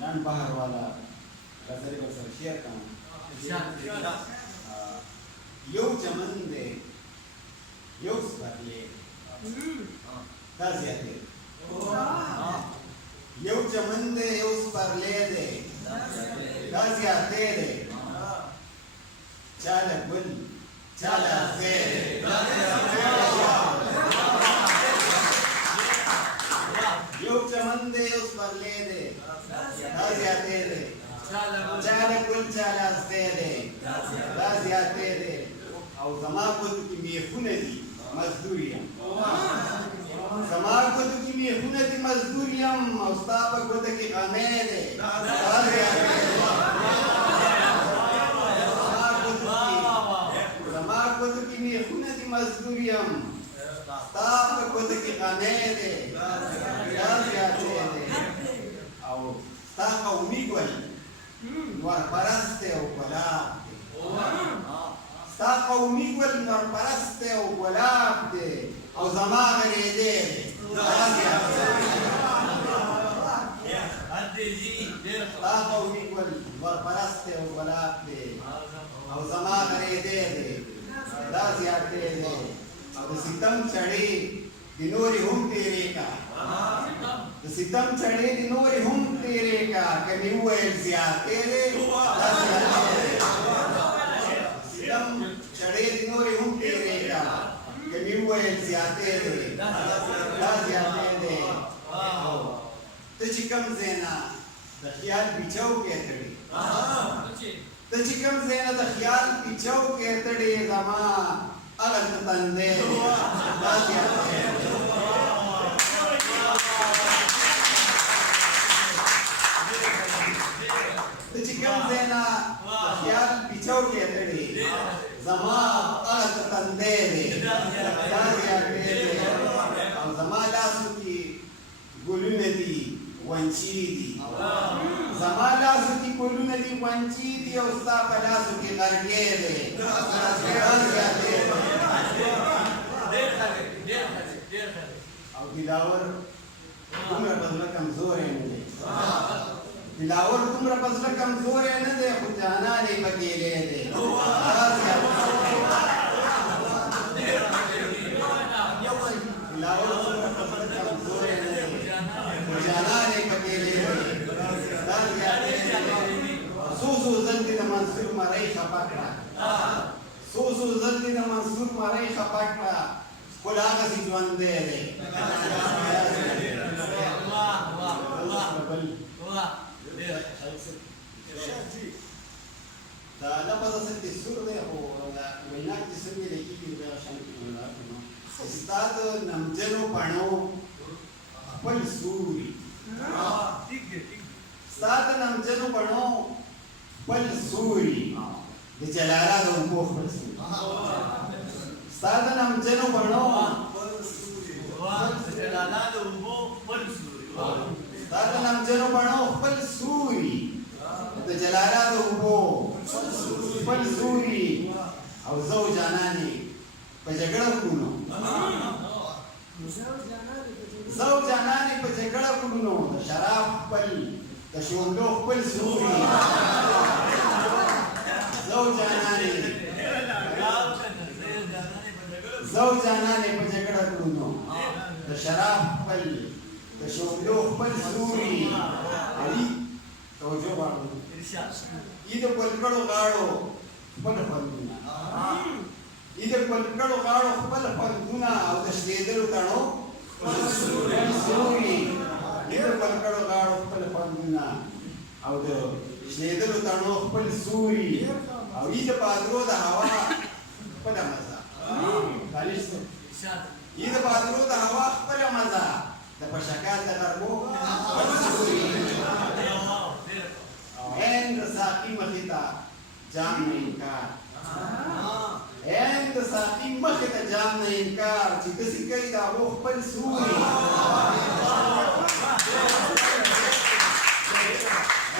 نان بحر والا غزل ورسره شعر کوم یو چمن دی یو سپرلی دا زیات دی یو چمن دی یو سپرلی دی دا زیات دی چاله ګل چاله زیر یو چمن دی یو سپرلی دی دا زیات دی چاله ګل چاله زیر دا زیات دی او زما ګوتو کې میخونه دي مزدور یم زما ګوتو کې میخونه دي مزدور یم او ستا په ګوته کې غمی دی دا زیات دی زما ګوتو کې میخونه دي مزدور یم ستا په ګوته کې غمی دی دا زیات دی او ستا قومي ګل نورپرست او ګلاب دی ستا قومي ګل نورپرست او ګلاب دی او زما غریدی دا زیات دی ستا قومي ګل نورپرست او ګلاب دی او زما غریدی دی دا زیات دی او د ستم چړې د نورې هم تېرې کا د ستم چړې د نورې هم تېرې کا که مې وویل زیاتې دی دا زیات دی ستم چړې د نورې هم تېرې کا که مې وویل زیاتې دی دا زیاتې دی ته چې کوم ځای نه د خیال پیچو کې تړې ته چې کوم ځای نه د خیال پیچو کې تړې زما هغه تندې دا زیاتې دی ته چې کوم ځای نه د خیال پیچو کې تړې زما هغه تندې دی دا زیاتې دی او زما لاسو کې ګلونه دي وانچې دي زما لاسو کې ګلونه دي وانچې دي او ستا په لاسو کې غرګې دی دا زیاتې دی او دلاور دومره په زړه کمزوری نه دی دلاور دومره په زړه کمزوری نه دی خو جانان یې بکیلی دی دلاور دومره په زړه کمزوری نه دی خو جانان یې بکیلی دی دا زیاتې دی څو ځل دې د منصور مرۍ خفه کړه څو ځل دې د منصور مرۍ خفه کړه خو لا هغسې ژوندی دی دا لفظ اصل کې سور دی خو وینا کې څه ویلی کېږي دغه شان کې ستا د نمجنو پڼو خپل سوري ستا د نمجنو پڼو خپل سوري د جلالا د اوبو خپل سوري ستا د نمجنو پڼو ستا د نمجنو پڼو خپل سوري د جلالا د اوبو خپل سوري او زو جانانې په جګړه کړو زو جانانې په جګړه کړو د شراب خپل د شونډو خپل سوري زو جانانې په جګړه کړو د شراب خپل د شونډو خپل سوري علي توجه غواړو ای د پلکړو غاړو خپل خوندونه ای د پلکړو غاړو خپل خوندونه او د شلېدلو تڼو خپل سوري ای د پلکړو غاړو خپل خوندونه او د شلېدلو تڼو خپل سوري او ای د پادرو د هوا خپله مزه ای د پادرو د هوا خپله مزه د پشکال د غربو خپل سوري هند ساقی مخې ته جام نه انکار هند ساقی مخې ته جام نه انکار چې داسې کوي د هغو خپل سوري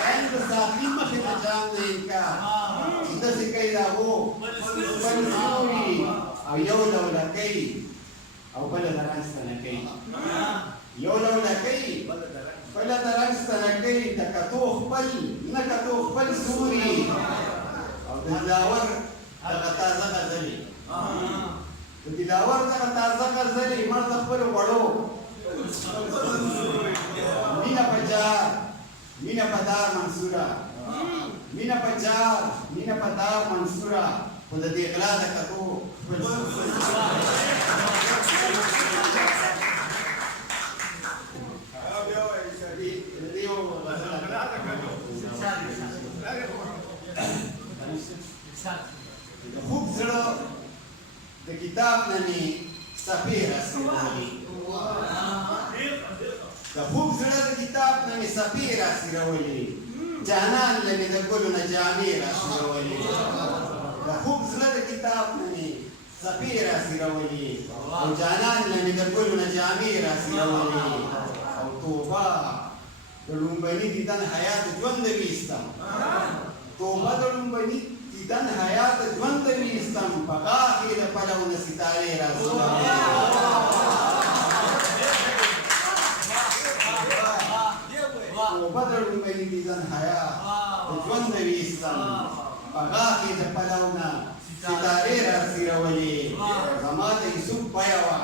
هند ساقی مخې ته جام نه انکار چې داسې کوي د هغو خپل سوري او یو لولکۍ او بل درنګ ستنه کوي یو لولا کوي بل درنګ ستنه کوي د کتو خپل نه کتو خپل سوري او د دلاور دغه تازه غزلي د دلاور دغه تازه غزلي مرد خپل وړو مینا پجار مینا پدار منصورا مینا پجار مینا پدار منصورا خو د دې غلا د کتو خپل خوب زړه د کتاب نه مې صفحې راسیرولې د خوب زړه د کتاب نه مې صفحې راسیرولې جانان له مې د ګلو نه جامې راسیرولې د خوب زړه د کتاب نه مې صفحې راسیرولې او جانان له مې د ګلو نه جامې راسیرولې او توبه د لومبني دیدن حیات ژوند ویستم توبه د لومبني دیدن حیات ژوند ویستم په غاښ یې د پلو نه ستارې راسیرولې توبه د لومبني دیدن حیات ژوند ویستم په غاښ یې د پلو نه ستارې راسیرولې زما د یوسف بیه وه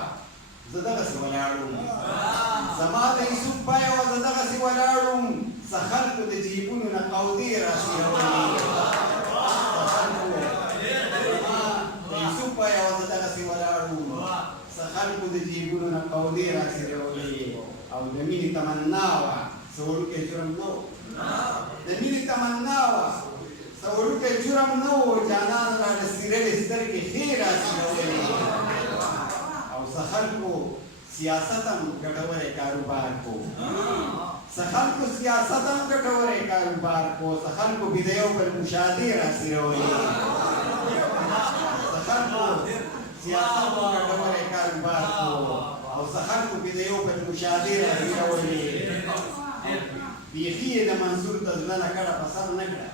زه دغسې ولاړم زما د یوسف بیه وه زه دغسې ولاړم څه خلکو د جیبونو نه قودې راسیرولې د یوسف بیه وه زه دغسې ولاړم څه خلکو د جیبونو نه قودې راسیرولې او د مینې تمنا وه څه وړوکی جرم نه و د مینې تمنا وه څه وړوکی جرم نه و جانان راله څیرلې سترګې ښې راسیرولې او څه خلکو سیاست هم ګټوری کاروبار کو څه خلکو سیاست هم ګټوری کاروبار کو څه خلکو بې د یو بل مشاهدې راسیرولې څه خلکو سیاست هم ګټوری کاروبار کو او څه خلکو بې د یو بل مشاهدې راسیرولې بیخي یې د منصور د زړه نه کډه په سر نه کړه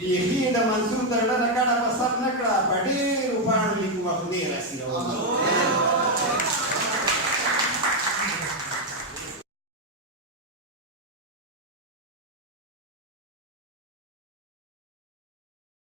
بیخي یې د منصور د زړه نه کډه په سر نه کړه په ډېرو پاڼو لیکو خدای راسیرولې